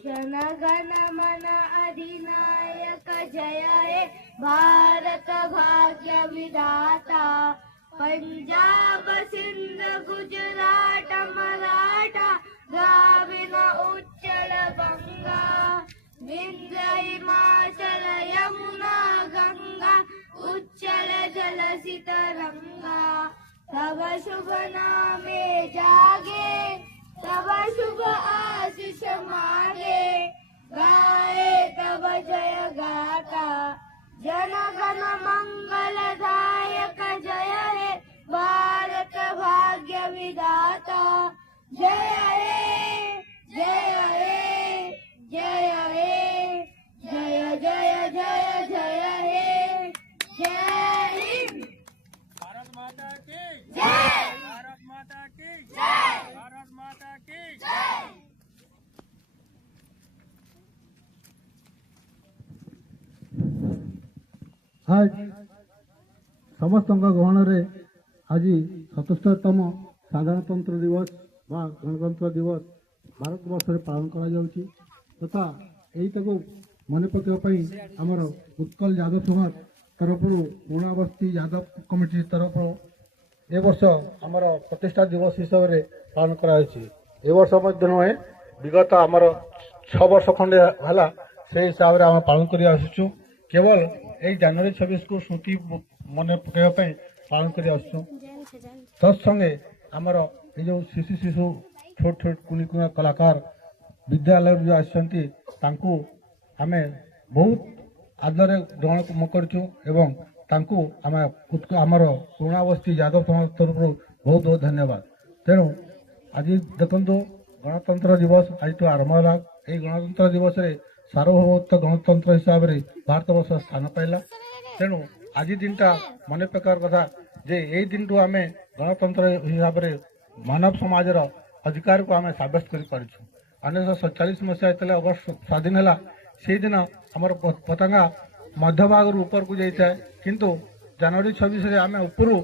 जनगण मन अधिनायक जय हे भारत भाग्य विधाता। पंजाब सिंध गुजरात मराठा द्राविड उच्चल बंगा विंध्य हिमाचल यमुना गंगा उच्चल जलसि तरंगा। तब शुभ नामे जागे तब शुभ आशीष मागे गाए तब जय गाता। जनगण मंगलदायक जय हे भारत भाग्य विधाता। जय हे जय हे जय हे जय जय जय जय हे जय हिंद। भारत माता की जय भारत माता की जय भारत माता की जय। आज समस्त ग्रहण में आज 77तम साधारणतंत्र दिवस बा गणतंत्र दिवस भारत वर्ष में पालन करा जाउची तथा यहीटा को मन पकाई आमर उत्कल यादव समाज तरफ पुणाबस्ती यादव कमिटी तरफ ए वर्ष आमर प्रतिष्ठा दिवस हिसाब से पालन कराई। ए वर्ष नुहे विगत आमर 6 वर्ष खंडे है से हिसाब से आम पालन कर आसुचु। केवल यही जनवरी 26 को स्मृति मन पकाइवाई पालन कर आसुचु। तत्संगे आमर ये जो शिशु शिशु छोट छोट कुनी कुना कलाकार विद्यालय जो आसछंती तांकू आमे बहुत आदर ग्रहण करचु एवं तांकू आमे आमर पुणाबस्ती यादव समाज तरफ बहुत बहुत धन्यवाद। तेणु आज देखंतु गणतंत्र दिवस आज तो आरंभ है। ये गणतंत्र दिवस रे सार्वभौमत्व गणतंत्र हिसाब से भारत वर्ष स्थान पाइला। तेणु आज दिनटा मन प्रकार कथा जे यही दिन टू आम गणतंत्र हिसाब से मानव समाज अधिकार को आम सब्यस्त कर 1947 मसीहा जो अगस्त स्वाधीन है से दिन आमर पताका मध्य भाग ऊपर को जाता है किंतु जनवरी 26 आम उपरू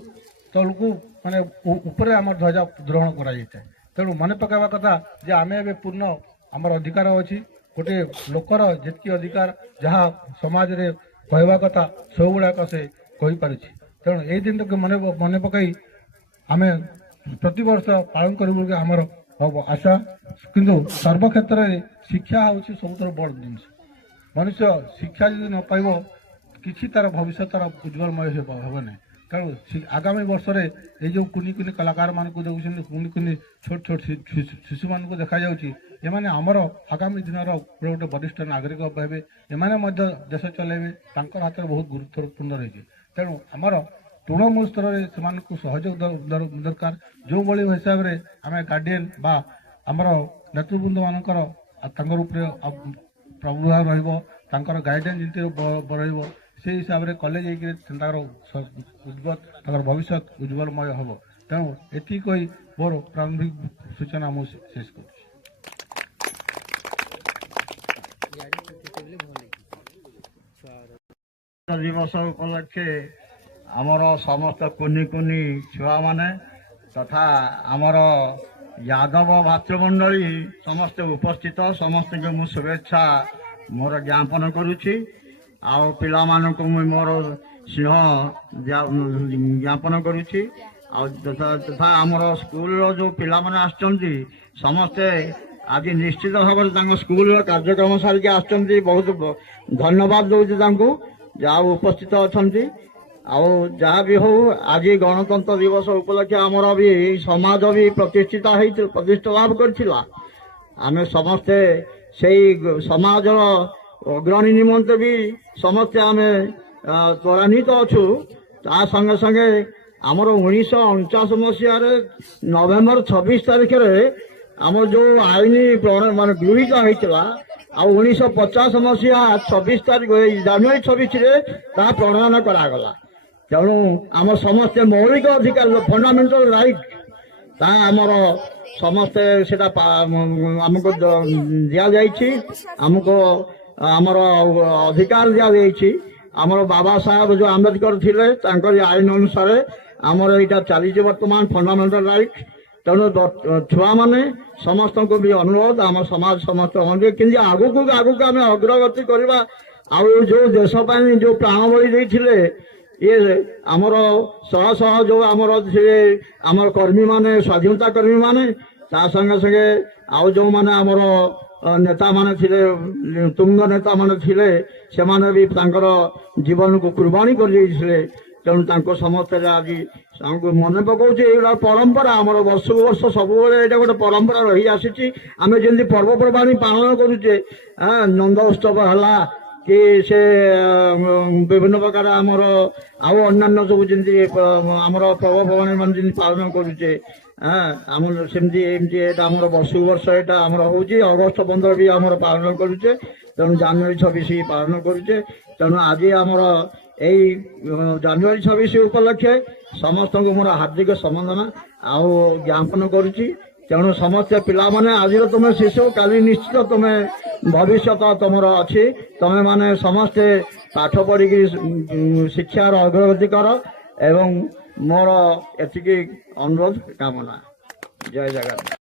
तलू माने ऊपर आम ध्वजा ग्रहण कराई। तेणु मन पकाइवा कथा जे आम ए पूर्ण आमर अधिकार अच्छी गोटे लोकर जितकी अधिकार जहाँ समाज रे कहवा कथा सब गुड़ाक से कहीपरि। तेणु यही दिन को मन पकई आम प्रति वर्ष पालन करूँ आमर आशा। किंतु सर्वक्षेत्र में शिक्षा हूँ सब बड़ जिन मनुष्य शिक्षा जदि न पाइब किसी तार भविष्य तार उज्जवलमय हे ना। तेणु आगामी वर्ष में ये जो कुनी कुनी कलाकार मान को देखुं कुनी कुनी छोट छोट शिशु मान को देखा जाने आमर आगामी दिन गोटे वरिष्ठ नागरिक हे एमाने देश चलेबे तांकर हाथ में बहुत गुरुत्वपूर्ण रही। तेणु आमर तृणमूल स्तर में से सहयोग दरकार जो भाई हिसाब से आम गार्डियन बा आमर नेतृवृंद मानकर प्रभुभाव रही गाइडेंस जमी रही से हिसाब से कॉलेज उज्जवल भविष्य उज्जवलमय हम। तेणु एति कही मोर प्रारंभिक सूचना मुझे शेष कर दिवस उपलक्षे आमर समस्त कुनी कुनी छुआ माने तथा आमर यादव भातृमंडली समस्त उपस्थित समस्त को मु शुभेच्छा मोर ज्ञापन करुछि। आउ पिला मानक मोर स्नेह ज्ञापन करुछि। तथा आमर स्कूल जो पिला माने आछंती समस्ते आज निश्चित भाव स्कूल कार्यक्रम सारिक आछंती बहुत धन्यवाद दउछि तांको जहाँ उपस्थित अच्छा जहाँ भी हो आज गणतंत्र दिवस उपलक्षे आमर भी समाज भी प्रतिष्ठा लाभ करथिला। आमे समस्ते से समाज अग्रणी निमंते भी समस्ते आमे त्वरान्वित अच्छु। ता संगे संगे आमर 1949 मसीह नवेम्बर 26 तारीख आम जो आईन मान गृहीत होता आ 1950 मसीहा 26 तारीख जनवरी 26 प्रणयन करागला। तेणु आम समस्ते मौलिक अधिकार फंडामेंटल राइट आमर समस्ते से आमको दि जाइए आमको आमर अधिकार दि जाइए। आमर बाबा साहेब जो आम्बेडकर थिले आईन अनुसार आमर यहाँ चली बर्तमान फंडामेंटल राइट। ତେଣୁ ଛୁଆମାନେ ସମସ୍ତଙ୍କୁ ବି ଅନୁରୋଧ, ଆମ ସମାଜ ସମସ୍ତ କିନ୍ତୁ ଆଗକୁ ଆଗକୁ ଆମେ ଅଗ୍ରଗତି କରିବା। ଆଉ ଯୋଉ ଦେଶ ପାଇଁ ଯୋଉ ପ୍ରାଣବଳି ଦେଇଥିଲେ, ଇଏ ଆମର ଶହ ଶହ ଯୋଉ ଆମର ଥିଲେ ଆମର କର୍ମୀମାନେ, ସ୍ୱାଧୀନତା କର୍ମୀମାନେ, ତା ସଙ୍ଗେ ସଙ୍ଗେ ଆଉ ଯୋଉମାନେ ଆମର ନେତାମାନେ ଥିଲେ, ତୁଙ୍ଗ ନେତାମାନେ ଥିଲେ, ସେମାନେ ବି ତାଙ୍କର ଜୀବନକୁ କୁର୍ବାନୀ କରିଦେଇଥିଲେ। ତେଣୁ ତାଙ୍କୁ ସମସ୍ତେ ଆଜି ଆମକୁ ମନେ ପକାଉଛି। ଏଇଗୁଡ଼ା ପରମ୍ପରା ଆମର, ବର୍ଷକୁ ବର୍ଷ ସବୁବେଳେ ଏଇଟା ଗୋଟେ ପରମ୍ପରା ରହି ଆସିଛି। ଆମେ ଯେମିତି ପର୍ବପର୍ବାଣି ପାଳନ କରୁଛେ, ନନ୍ଦ ଉତ୍ସବ ହେଲା କି ସେ ବିଭିନ୍ନ ପ୍ରକାର ଆମର ଆଉ ଅନ୍ୟାନ୍ୟ ସବୁ ଯେମିତି ଆମର ପର୍ବପର୍ବାଣି ମାନେ ଯେମିତି ପାଳନ କରୁଛେ, ଆମର ସେମିତି ଏମିତି ଏଇଟା ଆମର ବର୍ଷକୁ ବର୍ଷ ଏଇଟା ଆମର ହଉଛି। ଅଗଷ୍ଟ 15 ବି ଆମର ପାଳନ କରୁଛେ, ତେଣୁ ଜାନୁଆରୀ 26 ପାଳନ କରୁଛେ। ତେଣୁ ଆଜି ଆମର ଏଇ ଜାନୁଆରୀ 26 ଉପଲକ୍ଷେ ସମସ୍ତଙ୍କୁ ମୋର ହାର୍ଦ୍ଦିକ ସମ୍ବର୍ଦ୍ଧନା ଆଉ ଜ୍ଞାପନ କରୁଛି। ତେଣୁ ସମସ୍ତେ ପିଲାମାନେ, ଆଜିର ତୁମେ ଶିଶୁ, କାଲି ନିଶ୍ଚିତ ତୁମେ ଭବିଷ୍ୟତ ତୁମର ଅଛି। ତମେ ମାନେ ସମସ୍ତେ ପାଠ ପଢ଼ିକି ଶିକ୍ଷାର ଅଗ୍ରଗତି କର ଏବଂ ମୋର ଏତିକି ଅନୁରୋଧ କାମନା। ଜୟ ଜଗନ୍ନାଥ।